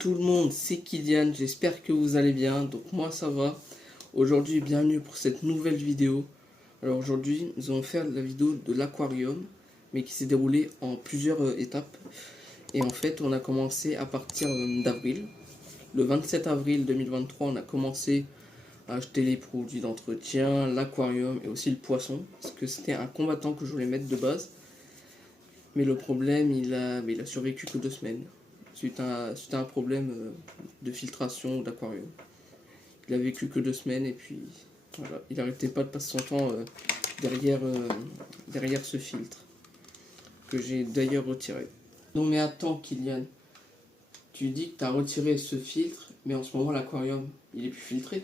tout le monde, c'est Kylian, j'espère que vous allez bien, donc moi ça va. Aujourd'hui, bienvenue pour cette nouvelle vidéo. Alors aujourd'hui, nous allons faire la vidéo de l'aquarium, mais qui s'est déroulée en plusieurs étapes. Et en fait, on a commencé à partir d'avril. Le 27 avril 2023, on a commencé à acheter les produits d'entretien, l'aquarium et aussi le poisson, parce que c'était un combattant que je voulais mettre de base. Mais le problème, il a survécu que 2 semaines. Suite à un problème de filtration d'aquarium. Il a vécu que 2 semaines et puis voilà, il n'arrêtait pas de passer son temps derrière ce filtre que j'ai d'ailleurs retiré. Non mais attends Kylian, tu dis que tu as retiré ce filtre, mais en ce moment l'aquarium il est plus filtré.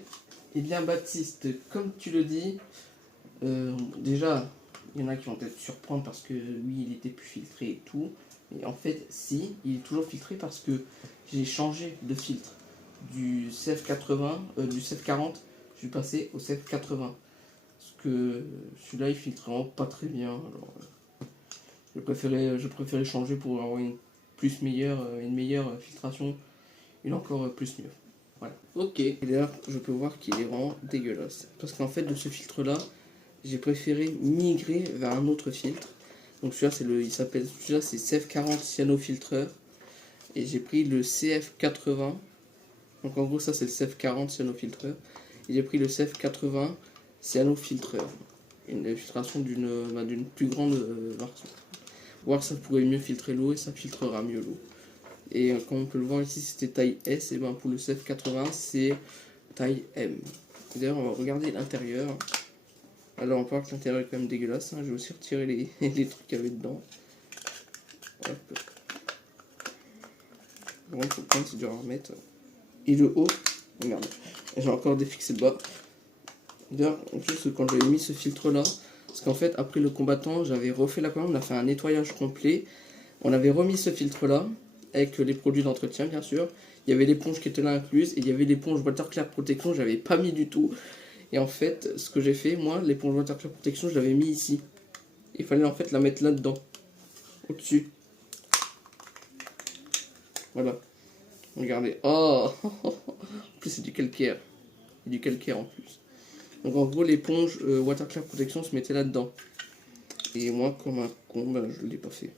Eh bien Baptiste, comme tu le dis, déjà il y en a qui vont peut-être surprendre parce que oui il était plus filtré et tout. Et en fait, si, il est toujours filtré parce que j'ai changé de filtre. Du CF80, du CF40, je suis passé au CF80. Parce que celui-là, il filtre vraiment pas très bien. Alors, je préférais changer pour avoir une meilleure filtration, une encore plus mieux. Voilà. Ok. Et d'ailleurs, je peux voir qu'il est vraiment dégueulasse. Parce qu'en fait, de ce filtre-là, j'ai préféré migrer vers un autre filtre. Donc celui-là c'est CF40 cyanofiltreur et j'ai pris le CF80. Donc en gros ça c'est le CF40 cyanofiltreur et j'ai pris le CF80 cyanofiltreur. Une filtration d'une plus grande version. Voir ça pourrait mieux filtrer l'eau et ça filtrera mieux l'eau. Et comme on peut le voir ici c'était taille S et ben pour le CF80 c'est taille M. D'ailleurs on va regarder l'intérieur. Alors on peut voir que l'intérieur est quand même dégueulasse, hein. Je vais aussi retirer les trucs qu'il y avait dedans. Hop. Bon, faut le prendre, c'est dur à remettre. Et le haut, oh merde, j'ai encore défixé le bas. D'ailleurs, juste quand j'avais mis ce filtre là, parce qu'en fait après le combattant, j'avais refait l'aquarium, on a fait un nettoyage complet. On avait remis ce filtre là, avec les produits d'entretien bien sûr. Il y avait l'éponge qui était là incluse, et il y avait l'éponge Waterclear Protection, j'avais pas mis du tout. Et en fait, ce que j'ai fait, moi, l'éponge Waterclear Protection, je l'avais mis ici. Il fallait en fait la mettre là-dedans, au-dessus. Voilà. Regardez. Oh en plus, c'est du calcaire. Et du calcaire en plus. Donc en gros, l'éponge Waterclear Protection se mettait là-dedans. Et moi, comme un con, ben, je ne l'ai pas fait.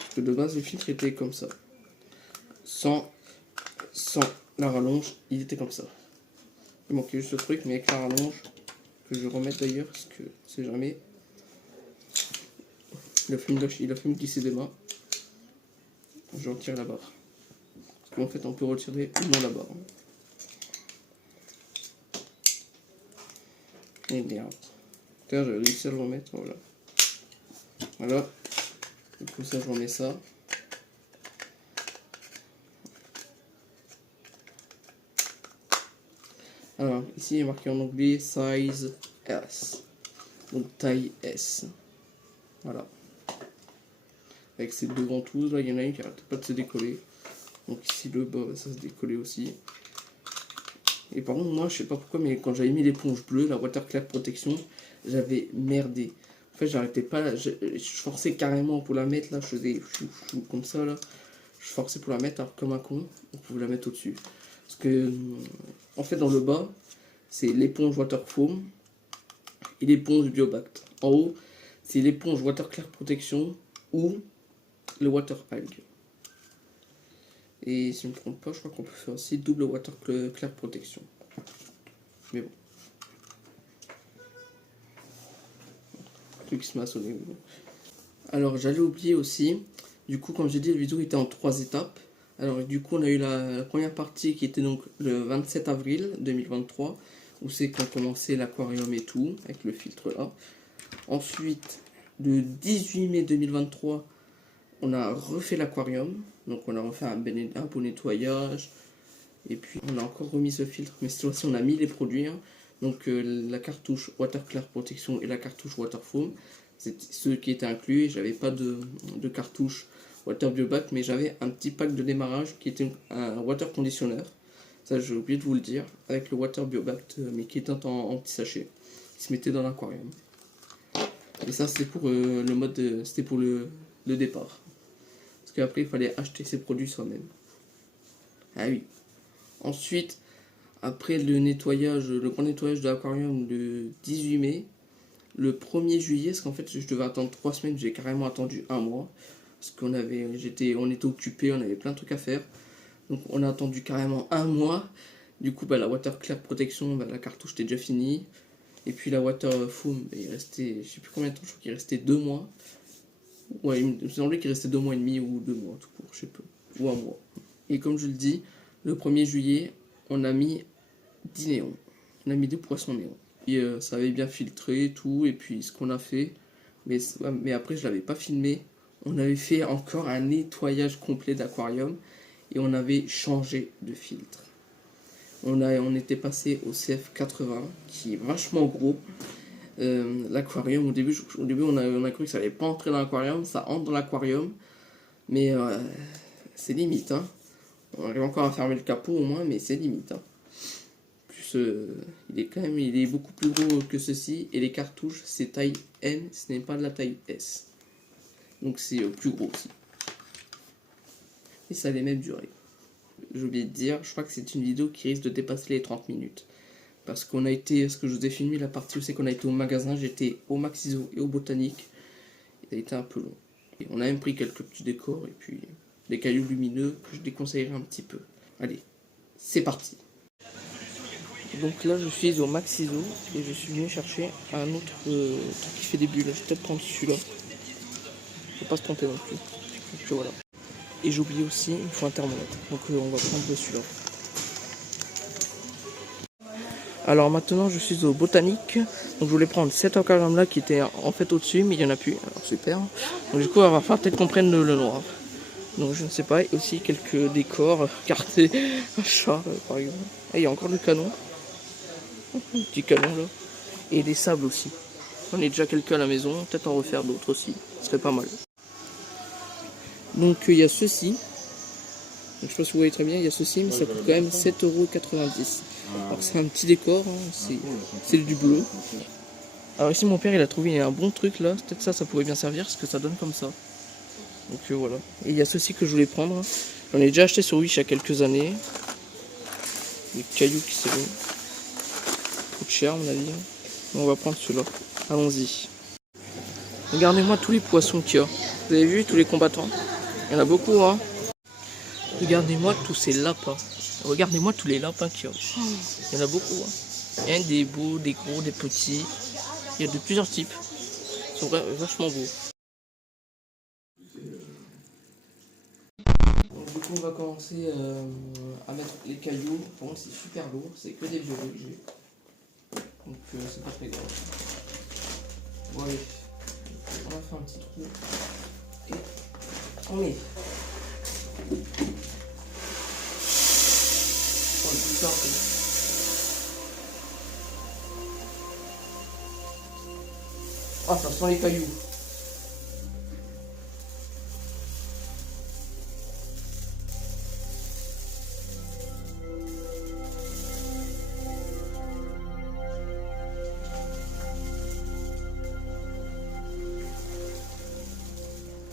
Parce que de base, le filtre était comme ça. Sans la rallonge, il était comme ça. Il manquait juste ce truc, mais avec la rallonge, que je vais remettre d'ailleurs, parce que c'est jamais. Il a fait me glisser des mains. Je retire la barre. Parce qu'en fait, on peut retirer ou non la barre. Et merde. J'ai réussi à le remettre, voilà. Voilà. Et comme ça, je remets ça. Alors, ici, il est marqué en anglais size S. Donc, taille S. Voilà. Avec ces deux ventouses, là, il y en a une qui arrête pas de se décoller. Donc, ici, le bas, ça se décollait aussi. Et par contre, moi, je sais pas pourquoi, mais quand j'avais mis l'éponge bleue, la Waterclear Protection, j'avais merdé. En fait, j'arrêtais pas, je forçais carrément pour la mettre, là, je faisais chou comme ça, là. Je forçais pour la mettre, alors comme un con, on pouvait la mettre au-dessus. Parce que, en fait, dans le bas, c'est l'éponge Waterfoam et l'éponge Biobact. En haut, c'est l'éponge Waterclear Protection ou le Water Alg. Et si je ne me trompe pas, je crois qu'on peut faire aussi double Waterclear Protection. Mais bon. Truc qui se m'a sonné. Alors j'allais oublier aussi, du coup comme j'ai dit la vidéo était en 3 étapes. Alors du coup on a eu la première partie qui était donc le 27 avril 2023, où c'est qu'on commençait l'aquarium et tout, avec le filtre là. Ensuite, le 18 mai 2023, on a refait l'aquarium, donc on a refait un beau nettoyage, et puis on a encore remis ce filtre, mais cette fois-ci on a mis les produits, hein. Donc la cartouche Waterclear Protection et la cartouche Waterfoam, c'est ceux qui étaient inclus. J'avais pas de cartouche Water Biobact, mais j'avais un petit pack de démarrage qui était un water conditioner, ça j'ai oublié de vous le dire, avec le Water Biobact, mais qui était en petit sachet, qui se mettait dans l'aquarium. Et ça c'était pour le mode, c'était pour le départ. Parce qu'après il fallait acheter ses produits soi-même. Ah oui. Ensuite, après le nettoyage, le grand nettoyage de l'aquarium le 18 mai, le 1er juillet, parce qu'en fait je devais attendre 3 semaines, j'ai carrément attendu un mois. Parce on était occupés, on avait plein de trucs à faire. Donc on a attendu carrément un mois. Du coup, la water clear protection, la cartouche était déjà finie. Et puis la water foam, il restait, je sais plus combien de temps, je crois qu'il restait 2 mois. Ouais, il me semblait qu'il restait 2 mois et demi ou 2 mois tout court, je sais pas. Ou un mois. Et comme je le dis, le 1er juillet, on a mis 10 néons. On a mis 2 poissons néons. Et ça avait bien filtré et tout. Et puis ce qu'on a fait, mais après je l'avais pas filmé, on avait fait encore un nettoyage complet d'aquarium. Et on avait changé de filtre. On était passé au CF80 qui est vachement gros. L'aquarium, au début on a cru que ça allait pas entrer dans l'aquarium, ça entre dans l'aquarium, mais c'est limite. Hein. On arrive encore à fermer le capot au moins, mais c'est limite. Hein. Plus, il est beaucoup plus gros que ceci, et les cartouches c'est taille N, ce n'est pas de la taille S. Donc c'est plus gros aussi. Et ça a les mêmes durées. J'ai oublié de dire, je crois que c'est une vidéo qui risque de dépasser les 30 minutes. Parce qu'on a été, ce que je vous ai filmé, la partie où c'est qu'on a été au magasin, j'étais au Maxiso et au Botanique. Ça a été un peu long. Et on a même pris quelques petits décors et puis des cailloux lumineux que je déconseillerais un petit peu. Allez, c'est parti. Donc là je suis au Maxiso et je suis venu chercher un autre truc qui fait des bulles. Je vais peut-être prendre celui-là. Faut pas se tromper non plus. Donc voilà. Et j'ai oublié aussi, il faut un thermomètre. Donc on va prendre celui-là. Alors maintenant je suis au Botanique. Donc je voulais prendre cet aquarium là qui était en fait au-dessus, mais il n'y en a plus. Alors super. Donc du coup on va falloir peut-être qu'on prenne le noir. Donc je ne sais pas. Et aussi quelques décors. Regardez un chat par exemple. Ah, il y a encore le canon. Un petit canon là. Et des sables aussi. On est déjà quelques à la maison. Peut-être en refaire d'autres aussi. Ce serait pas mal. Donc il y a ceci. Donc, je sais pas si vous voyez très bien, il y a ceci, mais ça coûte quand même 7,90 €. Alors c'est un petit décor, hein, c'est du bleu. Alors ici mon père il a trouvé un bon truc là, peut-être ça pourrait bien servir parce que ça donne comme ça. Donc voilà. Et il y a ceci que je voulais prendre. J'en ai déjà acheté sur Wish il y a quelques années. Des cailloux qui s'allument. Coûte cher à mon avis. On va prendre ceux-là. Allons-y. Regardez-moi tous les poissons qu'il y a. Vous avez vu tous les combattants? Il y en a beaucoup hein. Regardez-moi tous ces lapins. Regardez-moi tous les lapins qu'il y a. Il y en a beaucoup. Hein. Il y a des beaux, des gros, des petits. Il y a de plusieurs types. Ils sont vachement beaux. Donc, du coup, on va commencer à mettre les cailloux. Par contre, c'est super lourd. C'est que des violets que j'ai. Donc, c'est pas très grave. Bon, allez. On a fait un petit trou. Et on met. Ah, ça sent les cailloux.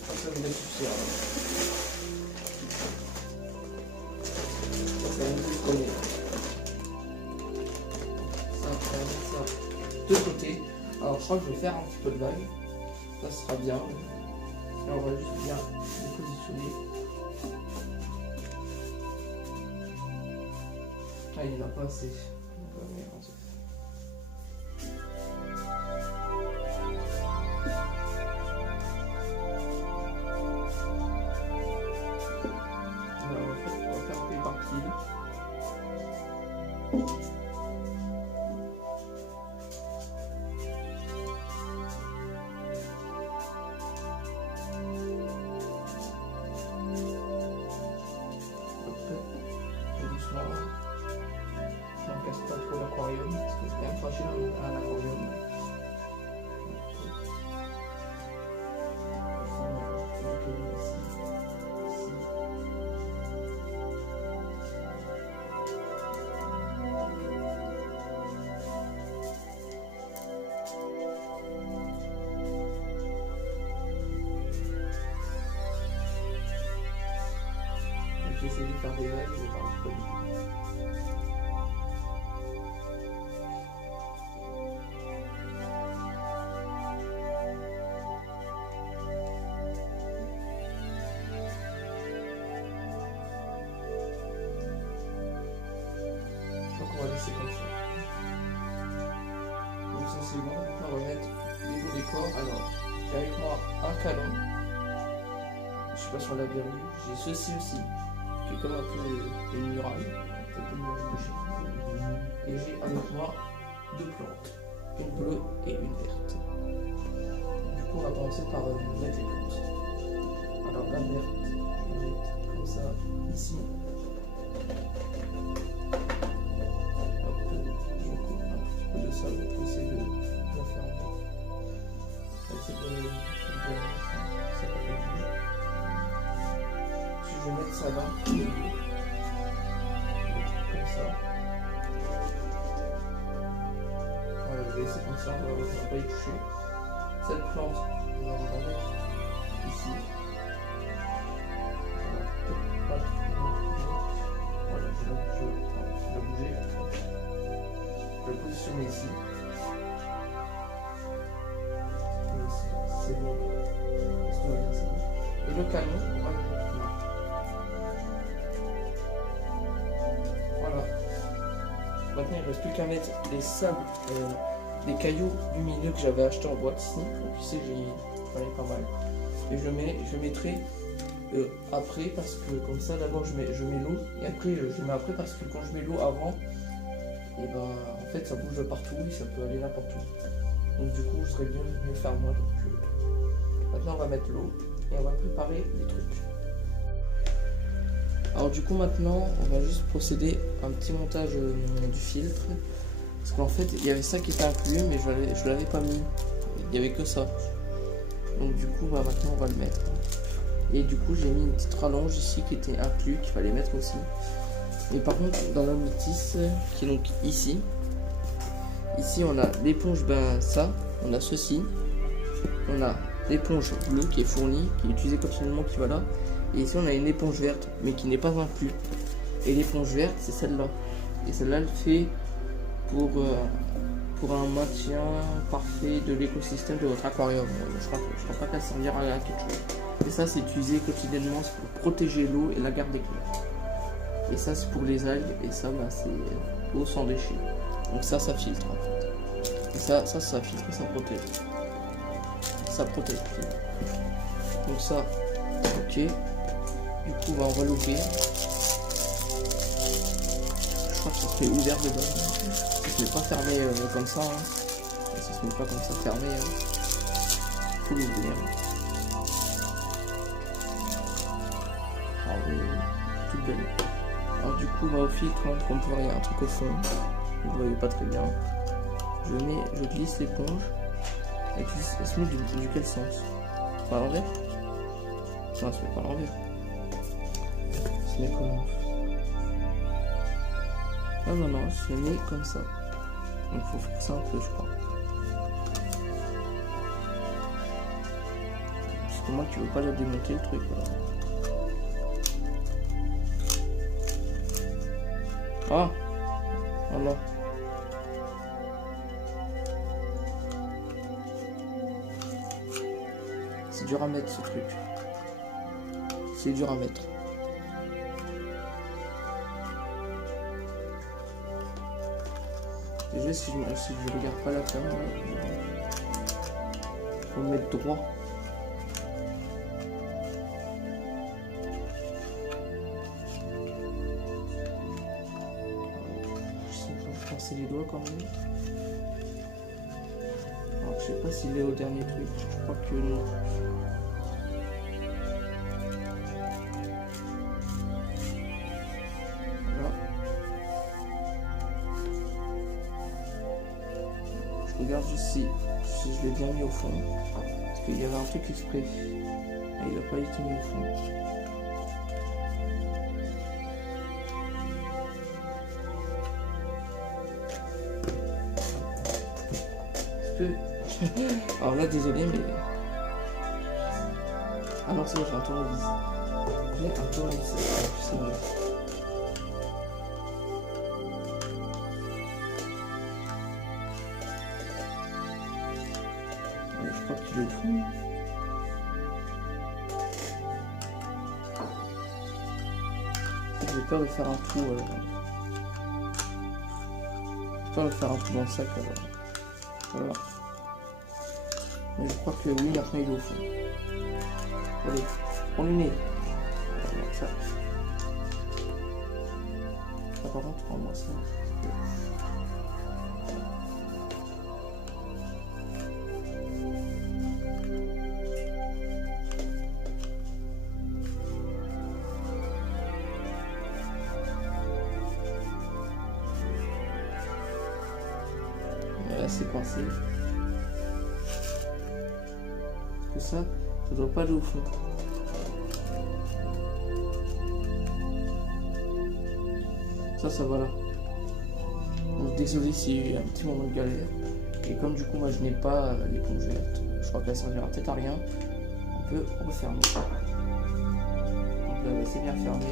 Ça va suffire. Ça va nous premier. Ça, de côté. Alors je crois que je vais faire un petit peu de vague. Ça sera bien. Et on va juste bien les positionner. Ah, il n'y en a pas assez. On va faire des parties. On casse pas trop l'aquarium parce que c'est quand même fragile à l'aquarium. Je vais essayer de faire des vagues. Donc on va laisser comme ça. Donc ça c'est bon, on va remettre niveau décor. Alors, j'ai avec moi un canon. Je sais pas si on l'a bien vu. J'ai ceci aussi, qui est comme un peu une muraille. Et j'ai avec moi deux plantes, une bleue et une verte. Du coup on va commencer par mettre les plantes. Alors la verte, je vais mettre comme ça ici. Je coupe un petit peu de ça pour essayer de la fermer. On va essayer de ça va être mieux. Si je vais mettre ça là, comme ça. Voilà, je vais laisser comme ça, on va pas y toucher. Cette plante, on va la mettre ici. Voilà, je vais bouger. Je vais positionner ici. C'est bon. Et le canon, on va le mettre là. Voilà. Maintenant, il ne reste plus qu'à mettre les sables, les cailloux lumineux que j'avais acheté en boîte ici. Donc ici, j'en ai pas mal. Et je mettrai après parce que comme ça, d'abord je mets l'eau et après je mets après parce que quand je mets l'eau avant, et ben en fait ça bouge de partout et ça peut aller n'importe où. Donc du coup, je serais bien de faire moi. Donc maintenant, on va mettre l'eau et on va préparer les trucs. Alors du coup maintenant on va juste procéder à un petit montage du filtre parce qu'en fait il y avait ça qui était inclus mais je l'avais pas mis, il n'y avait que ça, donc du coup bah, maintenant on va le mettre et du coup j'ai mis une petite rallonge ici qui était inclus, qu'il fallait mettre aussi. Et par contre dans la notice qui est donc ici on a l'éponge, ben ça on a ceci, on a l'éponge bleue qui est fournie, qui est utilisée quotidiennement, qui va là. Et ici on a une éponge verte mais qui n'est pas inclue. Et l'éponge verte c'est celle-là. Et celle-là elle fait pour un maintien parfait de l'écosystème de votre aquarium. Je crois pas qu'elle servira à quelque chose. Et ça c'est utilisé quotidiennement, c'est pour protéger l'eau et la garder claire. Et ça c'est pour les algues et ça bah, c'est eau sans déchets. Donc ça filtre en fait. Et ça filtre et ça protège. Ça protège. Donc ça, ok. Du coup, on va l'ouvrir. Je crois que ça se fait ouvert dedans. Ça se met pas fermé comme ça. Hein. Ça se met pas comme ça fermé. Faut l'ouvrir. Ah oui, toute belle. Alors du coup, on va au filtre. Hein, comme vous voyez, il y a un truc au fond. Vous ne voyez pas très bien. Je glisse l'éponge. Elle se met du quel sens? Pas à l'envers? Non, elle se met pas à l'envers. Elle se met comment? Non, elle se met comme ça. Donc faut faire ça un peu, je crois. Parce que moi tu veux pas la démonter le truc là. Ah! Oh non. C'est dur à mettre ce truc. C'est dur à mettre. Déjà si je regarde pas la caméra, faut le mettre droit. Je pense les doigts quand même. Alors je sais pas s'il est au dernier truc. Je crois que non. Je regarde juste si je l'ai bien mis au fond. Parce qu'il y avait un truc exprès. Et il n'a pas été mis au fond. Alors là, désolé, mais... Ah non, c'est bon, j'ai un tournevis. J'ai un tournevis. C'est bon. je crois qu'il est au fond. J'ai peur de faire un trou. J'ai peur de faire un trou dans le sac. Voilà. Mais je crois que oui, maintenant il est au fond. Allez, on le met. Voilà, ça. Ah, par contre, prends-moi ça. Voilà, c'est coincé. Parce que ça doit pas aller au fond. Ça va là. Donc désolé s'il y a eu un petit moment de galère. Et comme du coup moi je n'ai pas l'éponge verte, je crois qu'elle servira peut-être à rien, on peut refermer. Donc là c'est bien fermé.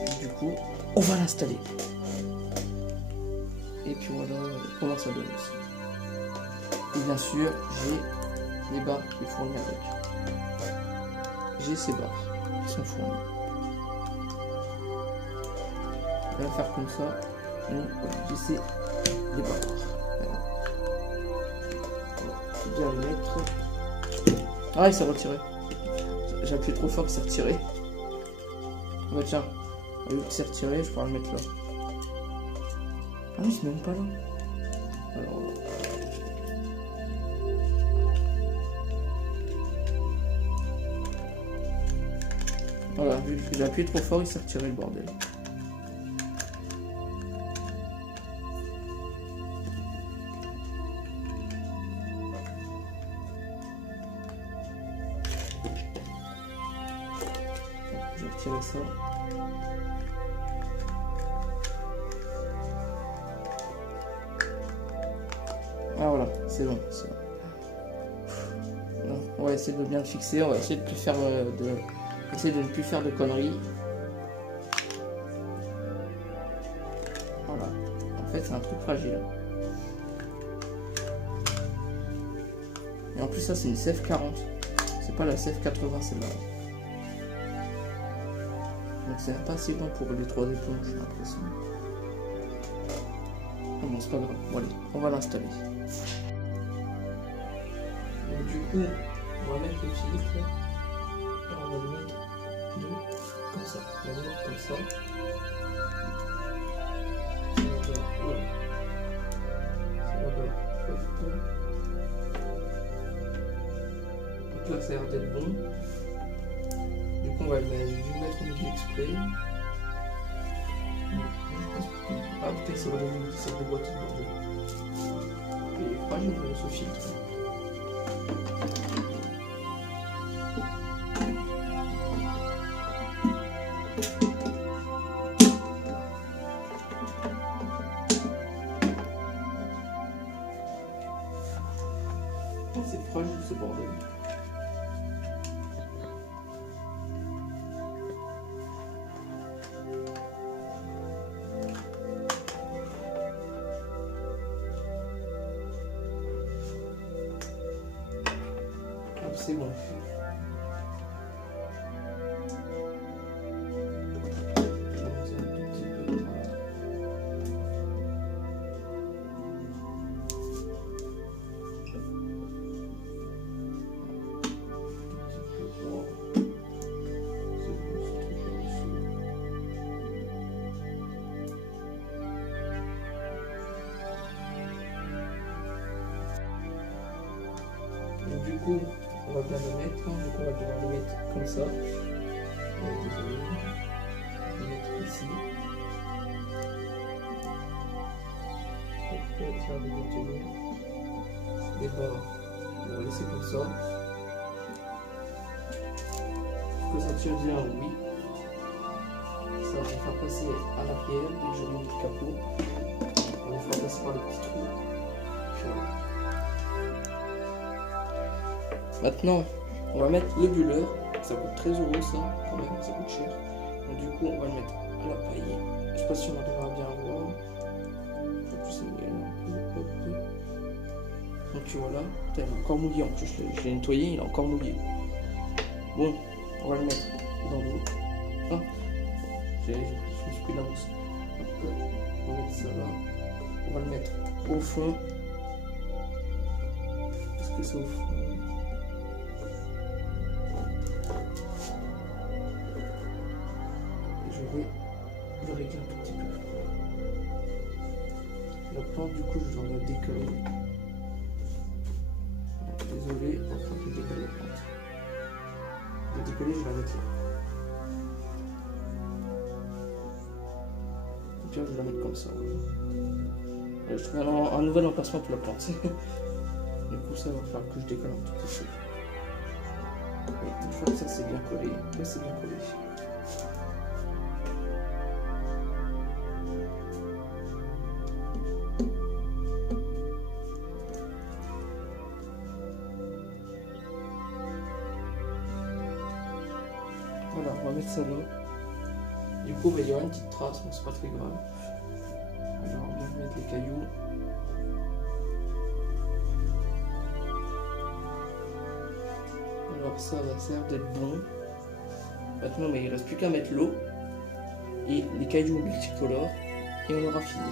Et du coup on va l'installer. Et puis voilà comment ça donne aussi. Et bien sûr j'ai les barres qui sont fournies avec. J'ai ces barres qui sont fournies. On va faire comme ça. Donc, j'essaie les barres. Voilà. Bien le mettre. Ah, il s'est retiré. J'ai appuyé trop fort, il s'est retiré. Bah tiens, vu qu'il s'est retiré, je pourrais le mettre là. Ah oui, c'est même pas là. Alors voilà, vu que j'ai appuyé trop fort, il s'est retiré le bordel. Je vais retirer ça. Ah voilà, c'est bon, c'est bon. Non, on va essayer de bien le fixer, on va essayer de plus faire essayer de ne plus faire de conneries. Voilà. En fait, c'est un truc fragile. Et en plus, ça, c'est une CF40. C'est pas la CF80, celle-là. Donc, c'est pas assez bon pour les 3 éponges, j'ai l'impression. Oh, bon, c'est pas grave. Bon, allez, on va l'installer. Donc, du coup, on va mettre le filtre. Et on va le mettre comme ça. On va le mettre comme ça. Donc là, ça a l'air d'être bon. Du coup, on va le mettre au milieu exprès. Ah putain, ça va donner une sorte de boîte de bordel. Il est fragile ce filtre. C'est fragile ce bordel. C'est bon. Du coup, on va bien le mettre, du coup on va devoir le mettre comme ça. Désolé, je vais le mettre ici. On va faire des boutons. Et voilà, on va laisser comme ça. Est-ce que ça tire bien? Oui. Ça va faire passer à l'arrière, dès que je remets le capot. On va faire passer par le petit trou. Voilà. Maintenant, on va mettre le bulleur. Ça coûte 13 € ça, quand même, ça coûte cher. Donc du coup, on va le mettre à la paille. Je sais pas si on arrivera bien à voir. En plus, c'est mieux. Donc tu vois là, putain, il est encore mouillé en plus, je l'ai nettoyé, il est encore mouillé. Bon, on va le mettre dans l'eau. Ah, je me suis pris la mousse. Hop, on va mettre ça là. On va le mettre au fond. Est-ce que c'est au fond? Je vais le régler un tout petit peu. La plante, du coup, je vais la décaler. Désolé, enfin, je décale la plante. Je vais décoller, je vais la mettre là. Et puis, je vais la mettre comme ça. Je trouve un nouvel emplacement pour la plante. Du coup, ça va falloir que je décolle un tout petit peu. Une fois que ça c'est bien collé, là c'est bien collé. Voilà, on va mettre ça là. Du coup, il y aura une petite trace, mais c'est pas très grave. Alors, on va mettre les cailloux. Alors ça va servir d'être bon. Maintenant, mais il ne reste plus qu'à mettre l'eau et les cailloux multicolores et on aura fini.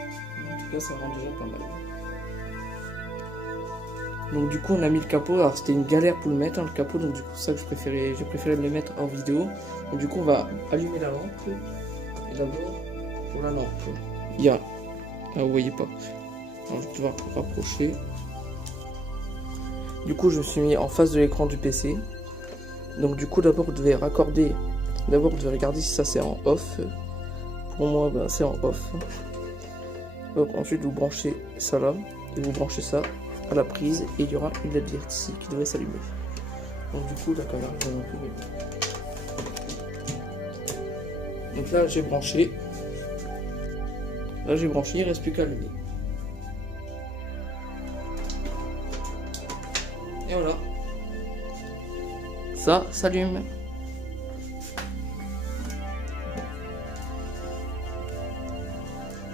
En tout cas, ça rend déjà pas mal. Donc du coup, on a mis le capot. Alors c'était une galère pour le mettre, hein, le capot. Donc du coup, c'est ça que j'ai préféré le mettre en vidéo. Donc du coup, on va allumer la lampe. Et d'abord, pour la lampe, il y a... Ah, vous voyez pas. Alors, je vais devoir rapprocher. Du coup, je me suis mis en face de l'écran du PC. Donc du coup, d'abord, vous devez raccorder. D'abord, vous devez regarder si ça c'est en off. Pour moi, ben, c'est en off. Donc ensuite, vous branchez ça là. Et vous branchez ça à la prise. Et il y aura une LED verte ici qui devrait s'allumer. Donc du coup, la caméra va un peu mieux. Donc là, j'ai branché. Là, j'ai branché. Il ne reste plus qu'à allumer. Et voilà. Ça s'allume.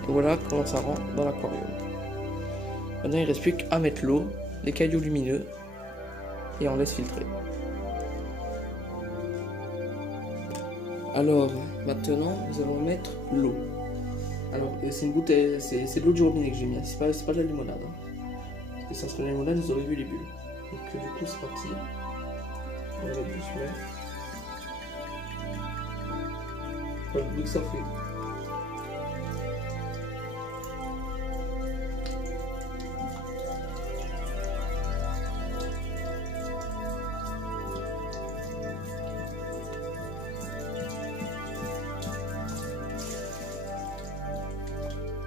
Et voilà comment ça rentre dans l'aquarium. Maintenant, il ne reste plus qu'à mettre l'eau, les cailloux lumineux, et on laisse filtrer. Alors, maintenant, nous allons mettre l'eau. Alors, c'est une bouteille, c'est de l'eau du robinet que j'ai mis, c'est pas de la limonade. Hein. Parce que ça serait la limonade, vous aurez vu les bulles. Donc, du coup, c'est parti. On va mettre doucement. Voilà le bruit que ça fait.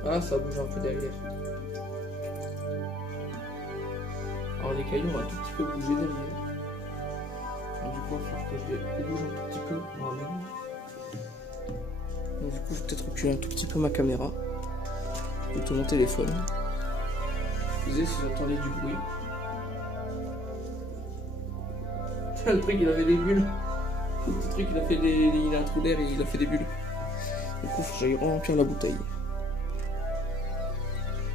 Ah, ça bouge un peu derrière. Alors les cailloux ont un tout petit peu bougé derrière. Donc, du coup, il va falloir que je les bouge un tout petit peu moi-même. Donc, du coup, je vais peut-être reculer un tout petit peu ma caméra. Plutôt mon téléphone. Excusez si vous entendez du bruit. Le truc, il avait des bulles. Le petit truc, il a a un trou d'air et il a fait des bulles. Du coup, il faut que j'aille remplir la bouteille.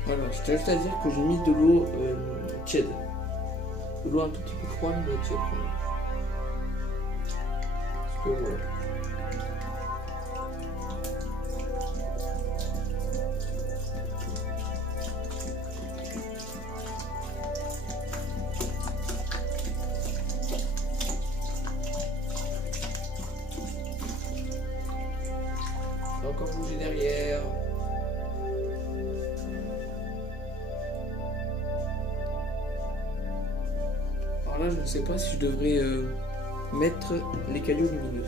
Voilà, je tiens juste à dire que j'ai mis de l'eau tiède. De l'eau un tout petit peu froide, mais tiède quand même. Parce que voilà. Ça a encore bougé derrière. Là, je ne sais pas si je devrais mettre les cailloux lumineux.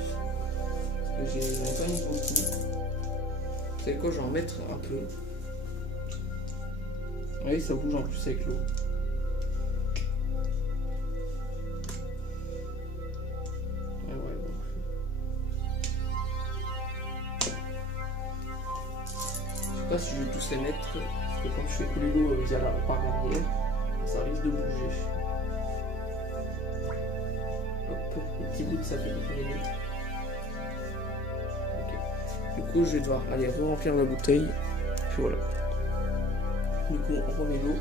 Parce que j'en ai pas mis beaucoup. Vous savez quoi, je vais en mettre un peu. Vous voyez, ça bouge en plus avec l'eau. Ah ouais, bon. Je sais pas si je vais tous les mettre. Parce que quand je fais couler l'eau via par l'arrière, ça risque de bouger. Les petits bouts, ça fait beaucoup de minutes. Okay. Du coup, je vais devoir aller remplir la bouteille. Puis voilà. Du coup, on remet l'eau.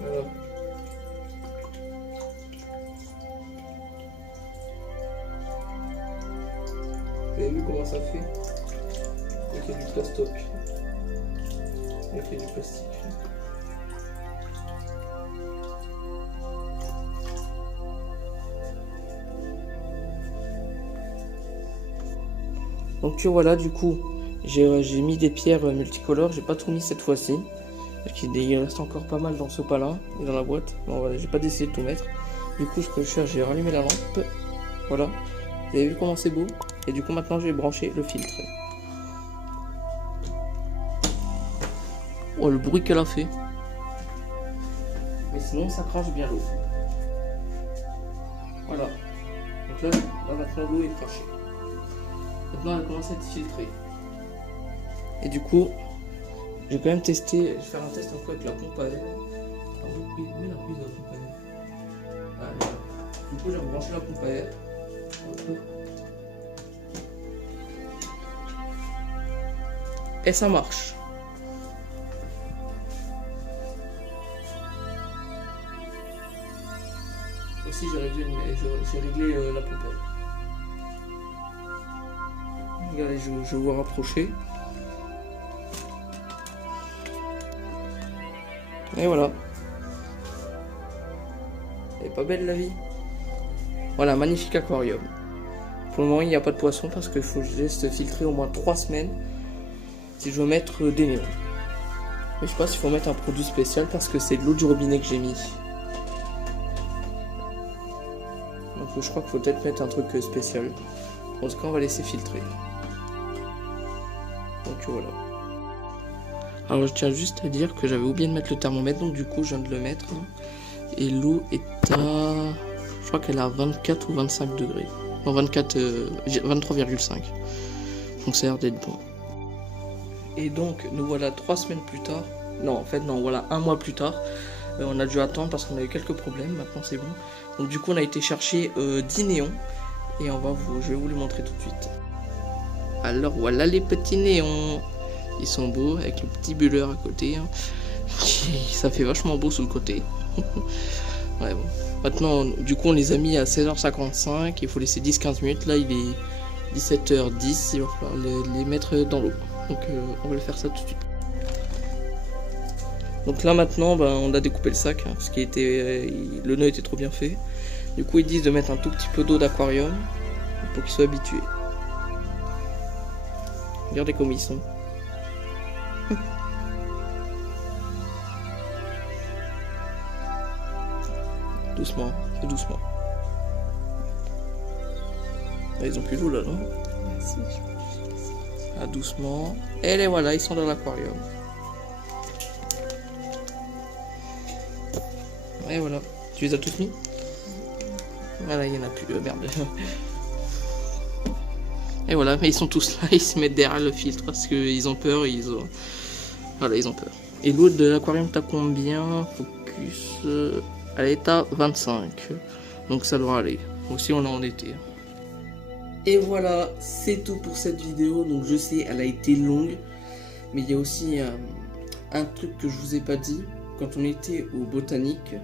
Voilà. Vous avez vu comment ça fait? Donc il y a du plastoc. Donc il y a du plastique. Donc voilà, du coup, j'ai mis des pierres multicolores, j'ai pas tout mis cette fois-ci. Il reste encore pas mal dans ce pas-là et dans la boîte. Bon voilà, j'ai pas décidé de tout mettre. Du coup, ce que je vais faire, j'ai rallumé la lampe. Voilà, vous avez vu comment c'est beau? Et du coup, maintenant, je vais brancher le filtre. Oh, le bruit qu'elle a fait. Mais sinon, ça crache bien l'eau. Voilà. Donc là maintenant, l'eau est crachée. Maintenant, elle commence à être filtrée. Et du coup, je vais quand même tester, je vais faire un test un peu avec la pompe à air. Ah, oui, où est la prise de la pompe à air? Ah, là. Du coup, j'ai rebranché la pompe à air. Hop. Et ça marche. Aussi, j'ai réglé la pompe à air. Regardez, je vais vous rapprocher. Et voilà. Elle est pas belle la vie? Voilà, magnifique aquarium. Pour le moment, il n'y a pas de poisson parce qu'il faut que je laisse filtrer au moins 3 semaines si je veux mettre des néons. Mais je pense qu'il faut mettre un produit spécial parce que c'est de l'eau du robinet que j'ai mis. Donc je crois qu'il faut peut-être mettre un truc spécial. En tout cas, on va laisser filtrer. Donc voilà. Alors je tiens juste à dire que j'avais oublié de mettre le thermomètre, donc du coup je viens de le mettre. Et l'eau est à... je crois qu'elle est à 24 ou 25 degrés. Non, 23,5. Donc ça a l'air d'être bon. Et donc nous voilà 3 semaines plus tard. Non, en fait non, voilà 1 mois plus tard. On a dû attendre parce qu'on a eu quelques problèmes, maintenant c'est bon. Donc du coup on a été chercher 10 néons. Et je vais vous les montrer tout de suite. Alors voilà les petits néons. Ils sont beaux avec le petit bulleur à côté. Hein. Ça fait vachement beau sous le côté. Ouais, bon. Maintenant, du coup, on les a mis à 16h55. Il faut laisser 10-15 minutes. Là, il est 17h10. Il va falloir les mettre dans l'eau. Donc, on va faire ça tout de suite. Donc là, maintenant, on a découpé le sac. Hein, parce qu'il était, le nœud était trop bien fait. Du coup, ils disent de mettre un tout petit peu d'eau d'aquarium pour qu'ils soient habitués. Regardez comme ils sont. Doucement, c'est doucement. Ah, ils ont plus d'eau là, non? Ah, doucement. Et les voilà, ils sont dans l'aquarium. Et voilà. Tu les as tous mis? Voilà, il n'y en a plus. Merde. Et voilà, mais ils sont tous là, ils se mettent derrière le filtre parce qu'ils ont peur. Voilà, ils ont peur. Et l'eau de l'aquarium, t'as combien? Focus. Elle est à 25. Donc ça doit aller. Aussi, on est en été. Et voilà, c'est tout pour cette vidéo. Donc je sais, elle a été longue. Mais il y a aussi un truc que je vous ai pas dit. Quand on était au botanique,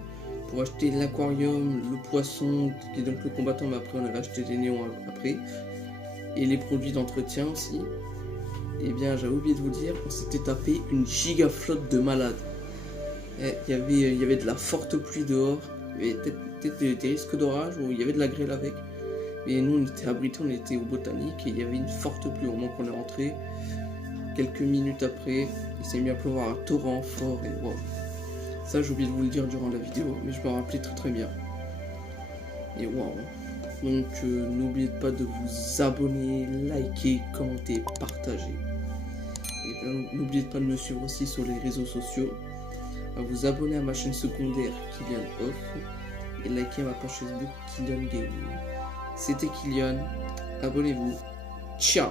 pour acheter l'aquarium, le poisson, qui est donc le combattant, mais après on avait acheté des néons après. Et les produits d'entretien aussi. Et bien j'avais oublié de vous dire, on s'était tapé une giga flotte de malades. Il y avait de la forte pluie dehors, il y avait peut-être des risques d'orage, ou il y avait de la grêle avec. Et nous on était abrités, on était au botanique, et il y avait une forte pluie au moment qu'on est rentré. Quelques minutes après, il s'est mis à pleuvoir un torrent fort, et wow. Ça j'ai oublié de vous le dire durant la vidéo, mais je me rappelais très très bien. Et wow. Donc n'oubliez pas de vous abonner, liker, commenter, partager. Et n'oubliez pas de me suivre aussi sur les réseaux sociaux, à vous abonner à ma chaîne secondaire Kylian Off et liker ma page Facebook Kylian Gaming. C'était Kylian, abonnez-vous, ciao.